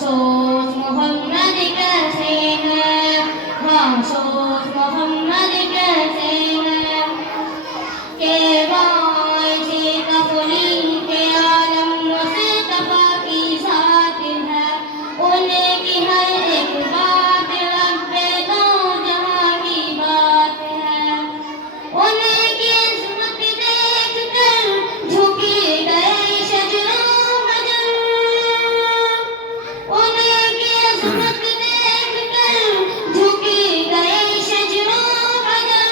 सोच मोहम्मद कैसे है, हाँ सोच मोहम्मद कैसे है, के वाइसी कफली के आलम मुस्तफा की जात है, उनकी हर एक बात रब्बे दो जहां की बात है, उनकी इज़्ज़त देख कर झुकी गए शजरों मजर, उनकी इज़्ज़त देख कर झुकी गए शजरों मजर।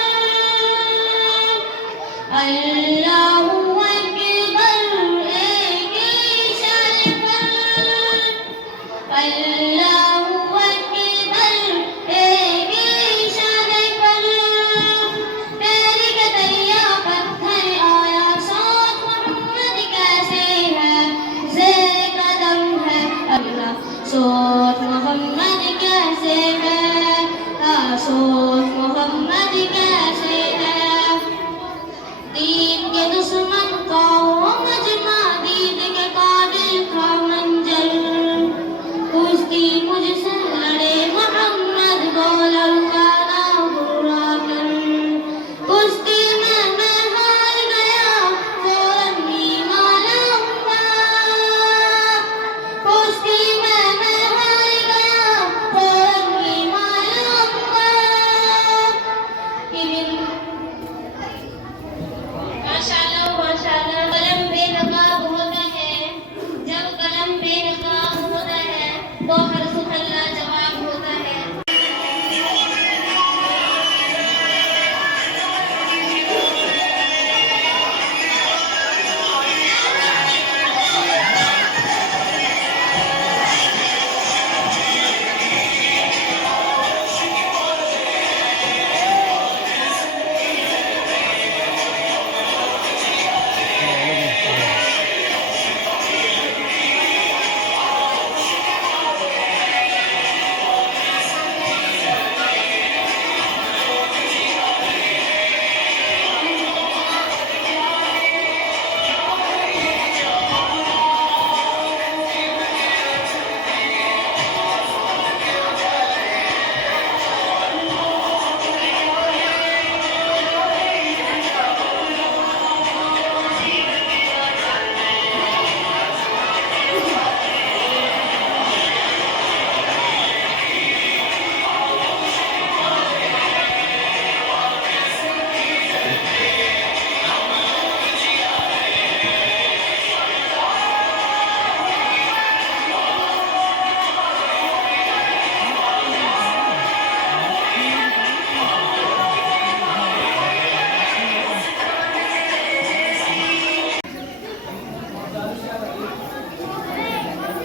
अल्लाहु अकबर एक शान पर, अल्लाहु अकबर एक शान पर, तेरी कतैया पत्थर आया सोच मोहम्मद कैसे है, जे कदम है अल्लाह सोच मोहम्मद कैसे है, सोच मोहम्मद कैसे है, दीन के दुश्मन का हो मजमा, दीद के काबिल का मंजर, कुश्ती मुझसे लड़े मोहम्मद बोला ललकारा बुरा कर, कुश्ती में मैं हार गया फौरन ईमान लाऊंगा, कुश्ती में मैं हार गया फौरन ईमान लाऊंगा। माशाल्लाह कलम बेनकाब होता है, जब कलम बेनकाब होता है तो हर सुखल्ला जवाब होता है।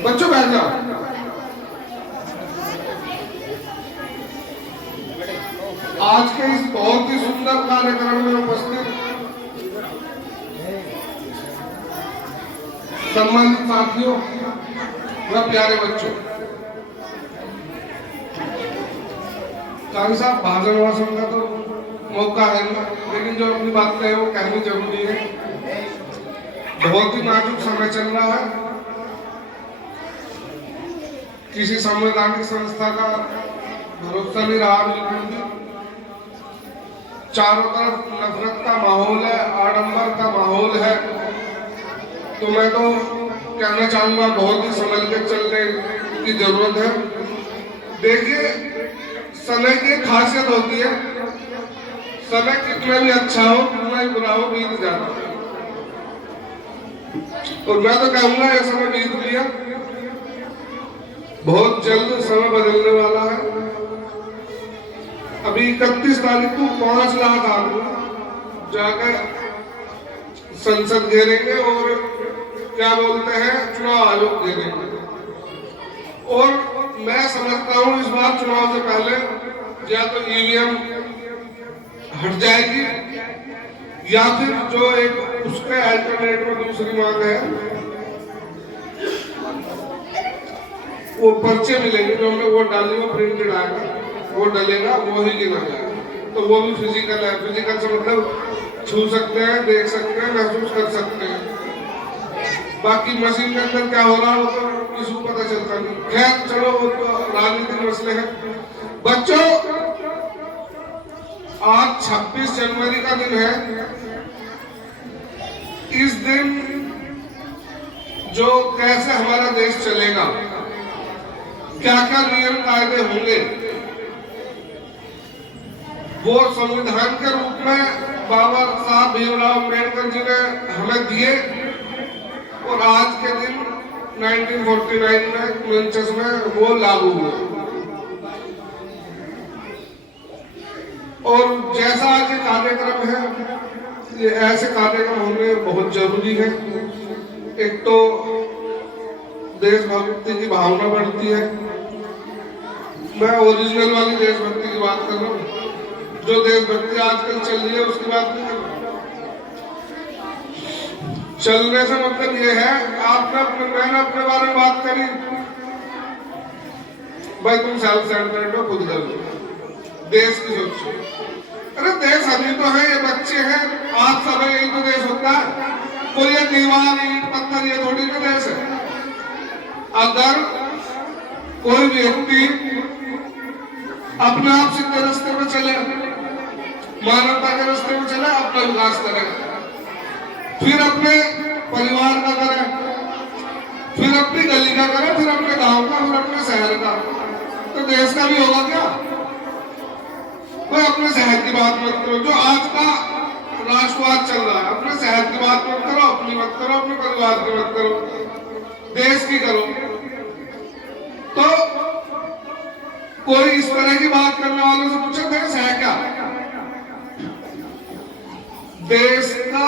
बच्चों बैठ जाओ। आज के इस बहुत ही सुंदर कार्यक्रम में उपस्थित सम्मानित साथियों व प्यारे बच्चों, काजी साहब भाषण वासन का तो मौका है नहीं, लेकिन जो अपनी बात कहे वो कहनी जरूरी है। बहुत ही नाजुक समय चल रहा है, किसी संवैधानिक संस्था का भरोसा नहीं रहा बिल्कुल भी, चारों तरफ नफरत का माहौल है, आडंबर का माहौल है। तो मैं तो कहना चाहूंगा बहुत ही संभल के चलने की जरूरत है। देखिए, समय की एक खासियत होती है, समय कितना भी अच्छा हो कितना भी बुरा हो बीत जाता है। और मैं तो कहूंगा ये समय बीत गया, बहुत जल्द समय बदलने वाला है। अभी 31 तारीख को 5 लाख आदमी जाकर संसद घेरेंगे और क्या बोलते हैं चुनाव आयोग घेरेंगे। और मैं समझता हूं इस बार चुनाव से पहले या तो ईवीएम हट जाएगी या फिर जो एक उसके अल्टरनेट में दूसरी मांग है वो पर्चे मिलेंगे, जो हमने वोट डाली वो प्रिंटेड आएगा, वो डलेगा वो ही गिना जाएगा। तो वो भी फिजिकल है, फिजिकल से मतलब छू सकते हैं, देख सकते हैं, महसूस कर सकते हैं। बाकी मशीन के अंदर क्या हो रहा है वो तो किसी को पता चलता नहीं। खैर चलो, वो तो राजनीतिक मसले हैं। बच्चों, आज 26 जनवरी का दिन है। इस दिन जो कैसे हमारा देश चलेगा, क्या क्या नियम कायदे होंगे, वो संविधान के रूप में बाबा साहब भीमराव अम्बेडकर जी ने हमें दिए और आज के दिन 1949 में क्लिंचस में वो लागू हुए। और जैसा आज ये कार्यक्रम है, ये ऐसे कार्यक्रम होने बहुत जरूरी है। एक तो देशभक्ति की भावना बढ़ती है। मैं ओरिजिनल वाली देशभक्ति की बात कर रहा हूँ, जो देशभक्ति आजकल चल रही है उसकी बात नहीं कर रहा। चलने से मतलब ये है, मैंने अपने बारे में बात करी, भाई तुम सेल्फ सेंटर्ड हो, खुद कर लो, देश की सोचो। अरे देश अभी तो है, ये बच्चे हैं, आप सब है, यही तो देश होता है। कोई ये दीवार ईंट पत्थर ये थोड़ी ना देश है। अगर कोई व्यक्ति अपने आप सीधे रास्ते में चले, मानवता के रास्ते में चले, अपना विकास करे, फिर अपने परिवार का करे, फिर अपनी गली का करे, फिर अपने गांव का, फिर अपने शहर का, तो देश का भी होगा क्या? कोई अपने शहर की बात मत करो, जो आज का राष्ट्रवाद चल रहा है, अपने शहर की बात मत करो, अपनी मत करो, अपने परिवार की मत करो, देश की करो। तो कोई इस तरह की बात करने वालों से पूछे देश है क्या? देश का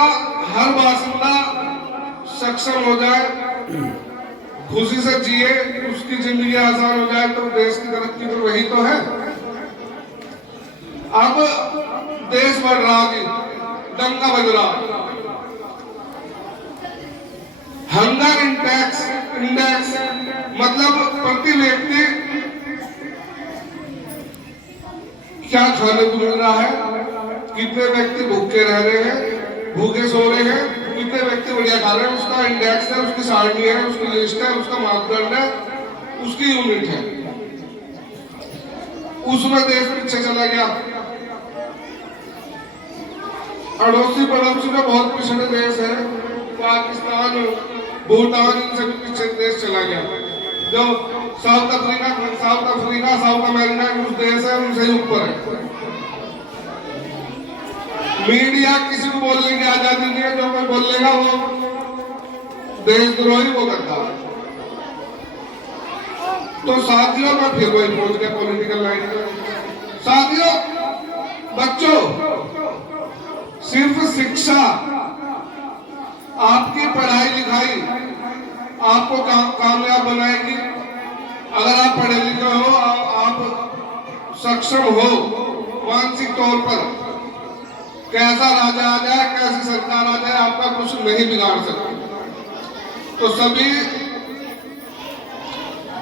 हर बासिंदा सक्षम हो जाए, खुशी से जिए, उसकी जिंदगी आसान हो जाए, तो देश की तरक्की तो वही तो है। अब देश बढ़ रहा है, दंगा बज रहा, हंगर इंडेक्स मतलब प्रति व्यक्ति क्या खाने को मिल रहा है, कितने व्यक्ति भूखे रह रहे हैं, भूखे सो रहे हैं, कितने व्यक्ति बढ़िया खा रहे हैं, उसका इंडेक्स है, उसकी सारणी है, उसकी लिस्ट है, उसका मापदंड है, उसकी यूनिट है। उसमें देश पीछे चला गया। अड़ोसी पड़ोसी में बहुत पिछड़े देश है, पाकिस्तान, भूटान, इनसे भी पीछे देश चला गया। जो साउथ अफ्रीका, साउथ अमेरिका कुछ देश है, उनसे ही ऊपर है। मीडिया किसी को बोलने की आजादी नहीं है, जो कोई बोलेगा वो देशद्रोही वो करता है। तो साथियों, मैं फिर वही पहुंच गया पॉलिटिकल लाइन में। साथियों, बच्चों, सिर्फ शिक्षा, आपकी पढ़ाई लिखाई आपको कामयाब बनाएगी। अगर आप पढ़े लिखे हो, आप सक्षम हो मानसिक तौर पर, कैसा राजा आ जाए, कैसी सरकार आ जाए, आपका कुछ नहीं बिगाड़ सकती। तो सभी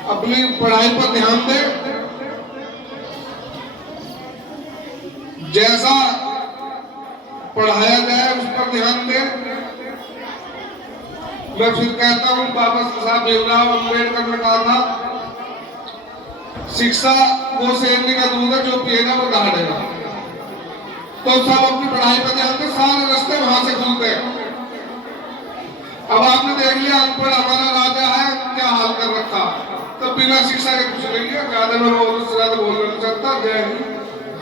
अपनी पढ़ाई पर ध्यान दें, जैसा पढ़ाया जाए उस पर ध्यान दें। मैं फिर कहता हूं, बाबा साहब भीमराव अम्बेडकर ने कहा था, शिक्षा वो शेरनी का दूध है, जो पिएगा वो दहाड़ेगा। तो सब अपनी पढ़ाई पर ध्यान दें, सारे रास्ते वहां से खुलते हैं। अब आपने देख लिया, अनपढ़ हमारा राजा है, क्या हाल कर रखा। तो बिना शिक्षा के कुछ नहीं है। ज्यादा मैं बहुत ज्यादा बोलना नहीं चाहता। जय हिंद,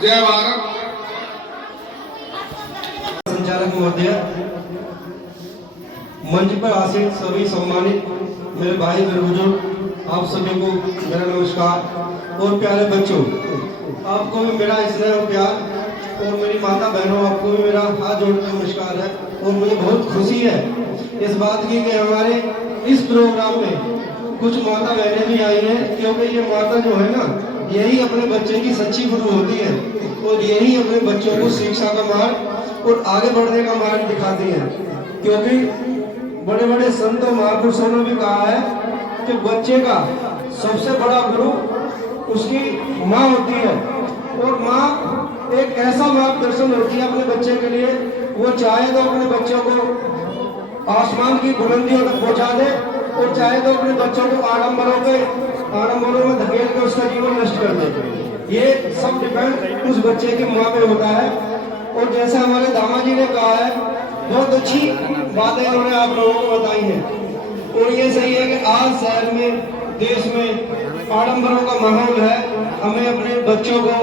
जय भारत। संचालक महोदय, मंच पर आसीन सभी सम्मानित मेरे भाई मेरे बुजुर्ग, आप सभी को मेरा नमस्कार। और प्यारे बच्चों, आपको भी मेरा स्नेह और प्यार, और मेरी माता बहनों, आपको भी मेरा हाथ जोड़कर नमस्कार है। और मुझे बहुत खुशी है इस बात की कि हमारे इस प्रोग्राम में कुछ माता बहनें भी आई हैं, क्योंकि ये माता जो है ना, यही अपने बच्चे की सच्ची गुरु होती है, और यही अपने बच्चों को शिक्षा का मार्ग और आगे बढ़ने का मार्ग दिखाती है। क्योंकि बड़े बड़े संतों महापुरुषों ने भी कहा है कि बच्चे का सबसे बड़ा गुरु उसकी माँ होती है, और माँ एक ऐसा मार्गदर्शन होती है अपने बच्चे के लिए। वो चाहे तो अपने बच्चों को आसमान की बुलंदियों तक पहुंचा दे, और चाहे तो अपने बच्चों को आडम्बरों में धकेल के उसका जीवन नष्ट कर दे। ये सब डिपेंड उस बच्चे की माँ पे होता है। और जैसा हमारे दामा जी ने कहा है, बहुत अच्छी बातें उन्होंने आप लोगों को बताई हैं। और ये सही है कि आज शहर में, देश में आडम्बरों का माहौल है। हमें अपने बच्चों को,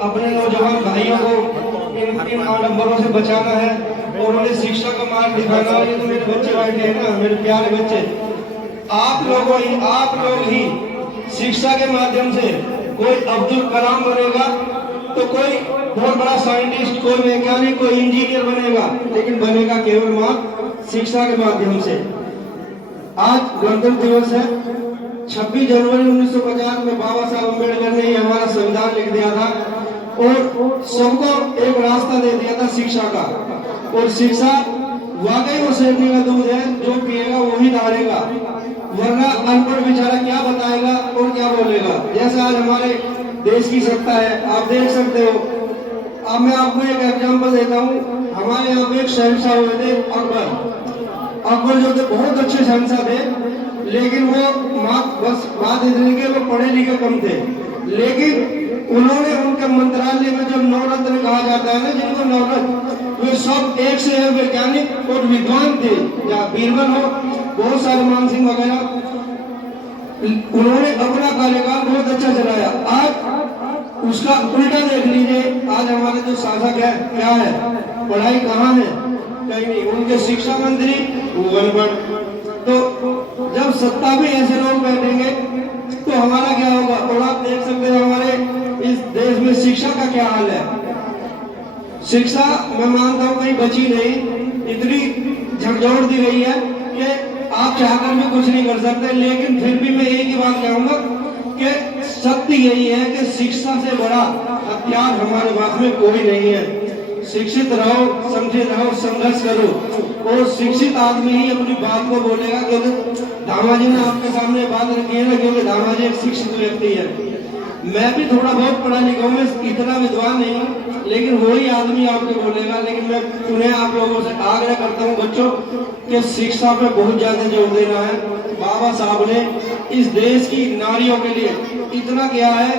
अपने नौजवान भाइयों को इन आडम्बरों से बचाना है और उन्हें शिक्षा का मार्ग दिखाना है। ये तो मेरे बच्चे बैठे हैं ना, मेरे प्यारे बच्चे, आप लोग ही शिक्षा के माध्यम से कोई अब्दुल कलाम बनेगा, तो कोई बहुत बड़ा साइंटिस्ट, कोई वैज्ञानिक, कोई इंजीनियर बनेगा, लेकिन बनेगा केवल मात्र शिक्षा के माध्यम से। आज गणतंत्र दिवस है। 26 जनवरी 1950 में बाबा साहब अम्बेडकर ने हमारा संविधान लिख दिया था और सबको एक रास्ता दे दिया था शिक्षा का। और शिक्षा वाकई वो शेरनी का दूध है, जो पिएगा वही दहाड़ेगा, वरना अनपढ़ बेचारा क्या बताएगा और क्या बोलेगा। जैसे आज हमारे देश की सत्ता है, आप देख सकते हो। अब मैं आपको एक एग्जांपल देता हूँ। हमारे यहाँ पे एक शहंशाह हुए थे, अकबर जो थे बहुत अच्छे शहंशाह थे, लेकिन वो बस बात इतनी कि वो पढ़े लिखे कम थे। लेकिन उन्होंने उनके मंत्रालय में जो नवरत्न कहा जाता है ना, जिनको नवरत्न, वे सब एक से एक वैज्ञानिक और विद्वान थे, या बीरबल हो, बहुत सारे मान सिंह वगैरह। उन्होंने अपना कार्यकाल बहुत अच्छा चलाया। आज उसका उल्टा देख लीजिए, आज हमारे जो शासक है क्या है, पढ़ाई कहाँ है, कहीं नहीं। उनके शिक्षा मंत्री वो अनपढ़। तो जब सत्ता में ऐसे लोग बैठेंगे तो हमारा क्या होगा। और आप देख सकते हो हमारे इस देश में शिक्षा का क्या हाल है। शिक्षा मैं मानता हूँ कहीं बची नहीं, इतनी झकझोर दी गई है कि आप चाहकर भी कुछ नहीं कर सकते। लेकिन फिर भी मैं एक ही बात कहूंगा कि सत्य यही है कि शिक्षा से बड़ा हथियार हमारे पास में कोई नहीं है। शिक्षित रहो, समझे रहो, संघर्ष करो, और शिक्षित आदमी ही अपनी बात को बोलेगा। क्योंकि दामाजी ने आपके सामने बात रखी है ना, क्योंकि दामाजी एक शिक्षित व्यक्ति है। मैं भी थोड़ा बहुत पढ़ा लिखा हूँ, मैं इतना विद्वान नहीं हूँ, लेकिन वही आदमी आपको बोलेगा। लेकिन मैं उन्हें आप लोगों से आग्रह करता हूँ बच्चों कि शिक्षा पे बहुत ज्यादा जोर देना है। बाबा साहब ने इस देश की नारियों के लिए इतना किया है,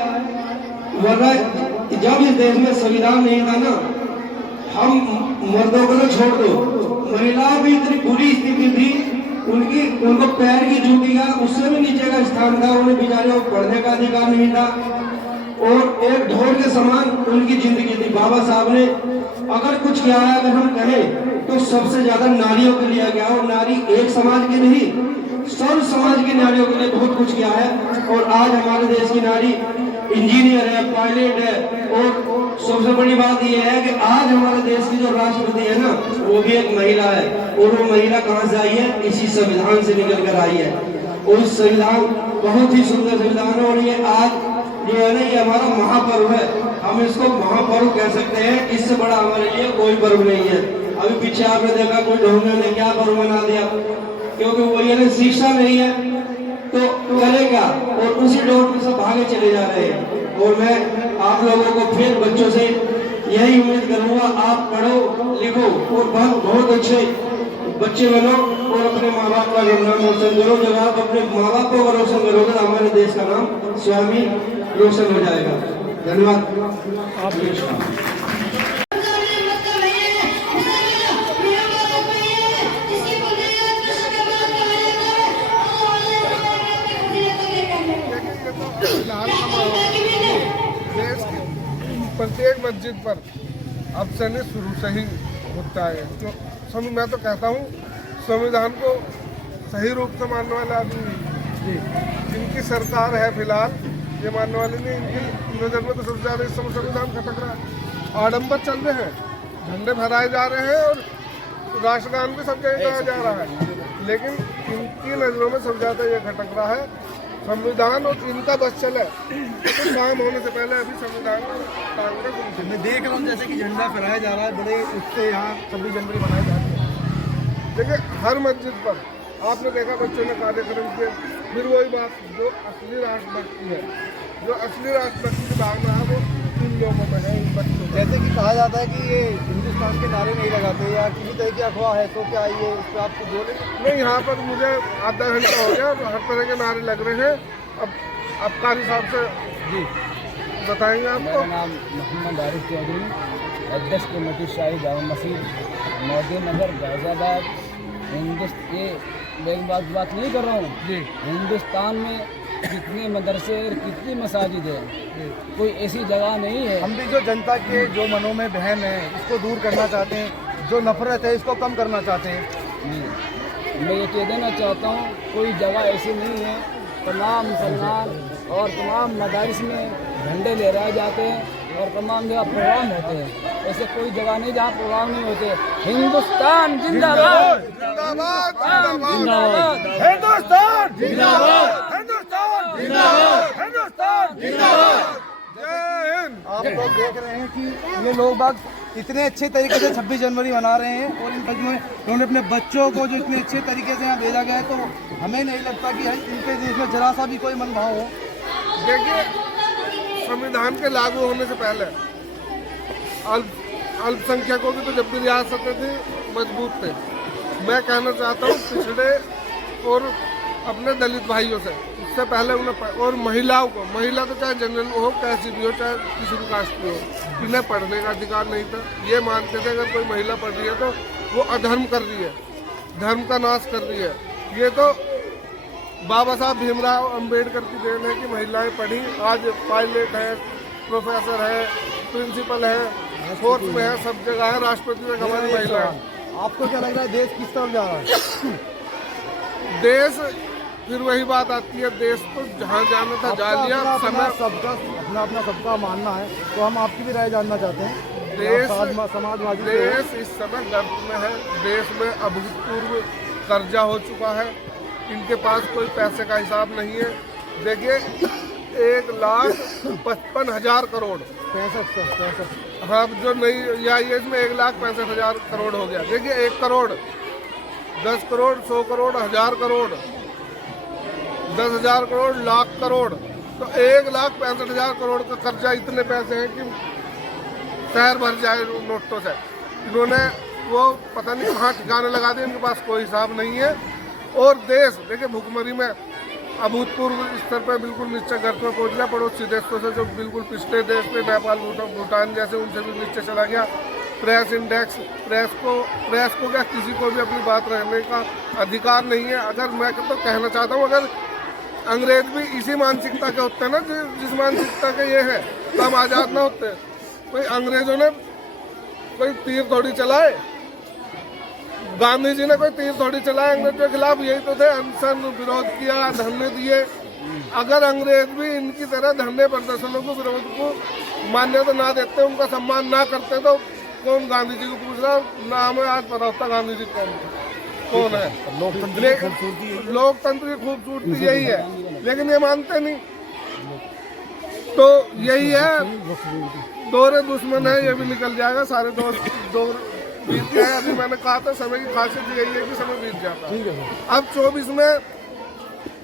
वरना जब इस देश में संविधान नहीं था ना, हम मर्दों को छोड़ दो, महिलाओं की इतनी बुरी स्थिति थी, उनको पैर की जूती का उससे भी नीचे का स्थान था। उन्हें बेचारे को पढ़ने का अधिकार नहीं था और एक ढोल के समान उनकी जिंदगी थी। बाबा साहब ने अगर कुछ किया है, अगर हम कहें तो सबसे ज्यादा नारियों के लिए गया। और नारी एक समाज की नहीं, सब समाज की नारियों के लिए बहुत कुछ किया है। और आज हमारे देश की नारी इंजीनियर है, पायलट है, और सबसे बड़ी बात यह है कि आज हमारे देश की जो राष्ट्रपति है ना, वो भी एक महिला है। और वो महिला कहाँ से आई है? इसी संविधान से निकल कर आई है। और संविधान बहुत ही सुंदर संविधान है। और ये आज जो है ना, ये हमारा महापर्व है, हम इसको महापर्व कह सकते हैं। इससे बड़ा हमारे लिए कोई पर्व नहीं है। अभी पीछे आपने देखा कोई ढोंगे ने क्या पर्व मना दिया, क्योंकि वो ये शिक्षा नहीं है तो करेगा, और उसी डोर में सब भागे चले जा रहे हैं। और मैं आप लोगों को फिर बच्चों से यही उम्मीद करूंगा, आप पढ़ो लिखो और बहुत अच्छे बच्चे बनो और अपने माँ बाप का नाम रोशन करो। जब आप अपने माँ बाप को रोशन करोगे तो हमारे देश का नाम स्वामी रोशन हो जाएगा। धन्यवाद। प्रत्येक मस्जिद पर अब से नहीं, शुरू से ही होता है। तो मैं तो कहता हूँ संविधान को सही रूप से मानने वाले आदमी जिनकी सरकार है फिलहाल, ये मानने वाले नहीं। इनकी नज़र में तो सबसे ज़्यादा इस समय संविधान खटक रहा है। आडम्बर चल रहे हैं, झंडे फहराए जा रहे हैं और राष्ट्रगान भी सब जगह गाया जा रहा है, लेकिन इनकी नज़रों में सबसे ज़्यादा ये खटक रहा है संविधान। और इनका बस चले तो काम होने से पहले अभी संविधान कांग्रेस मैं देख रहा हूँ जैसे कि झंडा फहराया जा रहा है, बड़े उससे यहाँ 26 जनवरी मनाई जाती है। देखिए हर मस्जिद पर आपने देखा बच्चों ने कार्यक्रम किए। फिर वही बात, जो असली राष्ट्रभक्ति है, जो असली राष्ट्रभक्ति की भावना है, वो इन लोगों में है, इन बच्चों में। जैसे कि कहा जाता है कि ये हिंदुस्तान के नारे नहीं लगाते या किसी तरह की अफवाह है, तो क्या ये इस पर आप कुछ बोलेंगे? नहीं, यहाँ पर मुझे आधा घंटा हो गया, हर तरह के नारे लग रहे हैं। अब अबकारी साहब से जी, बताएंगे आपको। मेरा नाम मोहम्मद आरिफ चौधरी, अध्यक्ष कमेटी शाही जामा मस्जिद मोदी नगर गाजियाबाद। ये मैं एक बात नहीं कर रहा हूँ जी, हिंदुस्तान में कितने मदरसे और कितनी मसाजिद है, कोई ऐसी जगह नहीं है। हम भी जो जनता के जो मनों में बहम है इसको दूर करना चाहते हैं, जो नफरत है इसको कम करना चाहते हैं। मैं ये कह देना चाहता हूँ कोई जगह ऐसी नहीं है। तमाम मुसलमान और तमाम मदारिस में झंडे लहराए जाते हैं और तमाम जगह प्रोग्राम होते हैं। ऐसे कोई जगह नहीं जहाँ प्रोग्राम नहीं होते। हिंदुस्तान जिंदाबाद, जिंदाबाद, जिंदाबाद, हिंदुस्तान जिंदाबाद, हिंदुस्तान जिंदाबाद, हिंदुस्तान जिंदाबाद। जय हिंद। आप लोग देख रहे हैं कि ये लोग बाग इतने अच्छे तरीके से 26 जनवरी मना रहे हैं और इन्होंने अपने बच्चों को जो इतने अच्छे तरीके से यहाँ भेजा गया है, तो हमें नहीं लगता कि इनके देश में जरा सा भी कोई मनभाव हो। देखिए, संविधान के लागू होने से पहले अल्पसंख्यकों की तो जब भी रियासतें थी मजबूत थे। मैं कहना चाहता हूँ पिछड़े और अपने दलित भाइयों से, इससे पहले उन्हें और महिलाओं को, महिला तो चाहे जनरल हो, कैसी भी हो, चाहे किसी भी कास्ट की हो, इन्हें पढ़ने का अधिकार नहीं था। ये मानते थे अगर कोई महिला पढ़ रही है तो वो अधर्म कर रही है, धर्म का नाश कर रही है। ये तो बाबा साहब भीमराव अंबेडकर की देन है कि महिलाएं पढ़ी, आज पायलट है, प्रोफेसर है, प्रिंसिपल है, फोर्स में है, सब जगह है, राष्ट्रपति तक हमारी महिला है। आपको क्या लग रहा है देश किस तरफ जा रहा है? देश, फिर वही बात आती है, देश तो जहाँ जाना था जा लिया। समय सबका मानना है, तो हम आपकी भी राय जानना चाहते हैं। देश समाजवादी देश इस समय गर्त में है। देश में अभूतपूर्व कर्जा हो चुका है, इनके पास कोई पैसे का हिसाब नहीं है। देखिए, 1,55,000 करोड़, 65 हाँ जो नई या ये इसमें 1,65,000 करोड़ हो गया। देखिए, 1 करोड़, 10 करोड़, 100 करोड़, 1000 करोड़, 10,000 करोड़, लाख करोड़, तो 1,65,000 करोड़ का कर्जा। इतने पैसे हैं कि शहर भर जाए नोटों से। इन्होंने वो पता नहीं कहाँ ठिकाने लगा दिए, इनके पास कोई हिसाब नहीं है। और देश देखिए भुखमरी में अभूतपूर्व स्तर पर बिल्कुल नीचे गर्त में पहुँच गया। पड़ोसी देशों से जो बिल्कुल पिछले देश थे, नेपाल, भूटान जैसे, उनसे भी नीचे चला गया। प्रेस इंडेक्स, प्रेस को क्या किसी को भी अपनी बात रखने का अधिकार नहीं है। अगर मैं तो कहना चाहता हूँ, अगर अंग्रेज भी इसी मानसिकता के होते हैं ना जिस मानसिकता के ये है, तो हम आज़ाद ना होते। कोई अंग्रेजों ने कोई तीर थोड़ी चलाए, गांधी जी ने कोई तीर थोड़ी चलाए अंग्रेजों के खिलाफ। यही तो थे, अनशन, विरोध किया, धरने दिए। अगर अंग्रेज भी इनकी तरह धरने प्रदर्शनों को, विरोध को मान्यता ना देते, उनका सम्मान ना करते, तो कौन गांधी जी को पूछ रहा? ना हमें आज पता होता गांधी जी कौन है। लोकतंत्र की खूबसूरती यही है, लेकिन ये मानते नहीं। तो यही है, दौरे दुश्मन है, ये भी निकल जाएगा। सारे दौर बीत गए। अभी मैंने कहा था समय की खासियत यही है कि समय बीत जाता है। अब 24 में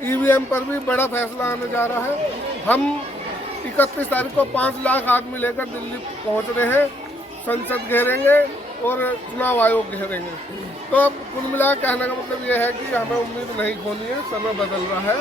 ईवीएम पर भी बड़ा फैसला आने जा रहा है। हम 31 तारीख को 5 लाख आदमी लेकर दिल्ली पहुंच रहे हैं। संसद घेरेंगे और चुनाव आयोग घेरेंगे। तो अब कुल मिला कहने का मतलब ये है कि हमें उम्मीद नहीं खोनी है। समय बदल रहा है,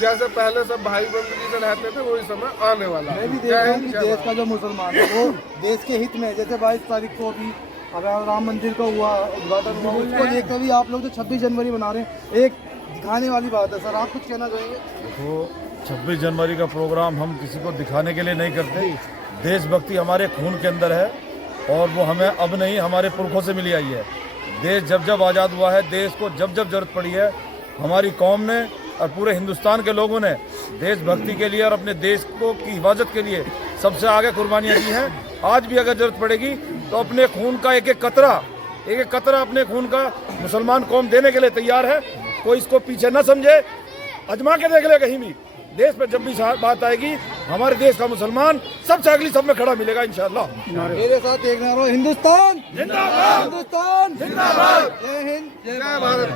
जैसे पहले सब भाई बंदगी से रहते थे वही समय आने वाला है। मैं भी देख रहा हूँ कि देश का जो मुसलमान है वो देश के हित में, जैसे 22 तारीख को भी अगर राम मंदिर का उद्घाटन हुआ, उसको लेकर भी आप लोग जो 26 जनवरी मना रहे हैं, एक दिखाने वाली बात है। सर, आप कुछ कहना चाहेंगे? तो 26 जनवरी का प्रोग्राम हम किसी को दिखाने के लिए नहीं करते। देशभक्ति हमारे खून के अंदर है और वो हमें अब नहीं, हमारे पुरखों से मिली आई है। देश जब जब आज़ाद हुआ है, देश को जब जब जरूरत पड़ी है, हमारी कौम ने और पूरे हिंदुस्तान के लोगों ने देशभक्ति के लिए और अपने देश को की हिफाजत के लिए सबसे आगे कुर्बानियाँ दी हैं। आज भी अगर जरूरत पड़ेगी तो अपने खून का एक एक कतरा अपने खून का मुसलमान कौम देने के लिए तैयार है। कोई इसको पीछे न समझे, अजमा के देख ले कहीं भी। देश पर जब भी बात आएगी, हमारे देश का मुसलमान सबसे अगली सब में खड़ा मिलेगा इंशाअल्लाह। मेरे साथ देखना रहो, हिंदुस्तान जिंदाबाद, हिंदुस्तान जिंदाबाद, जय हिंद, जय जय भारत।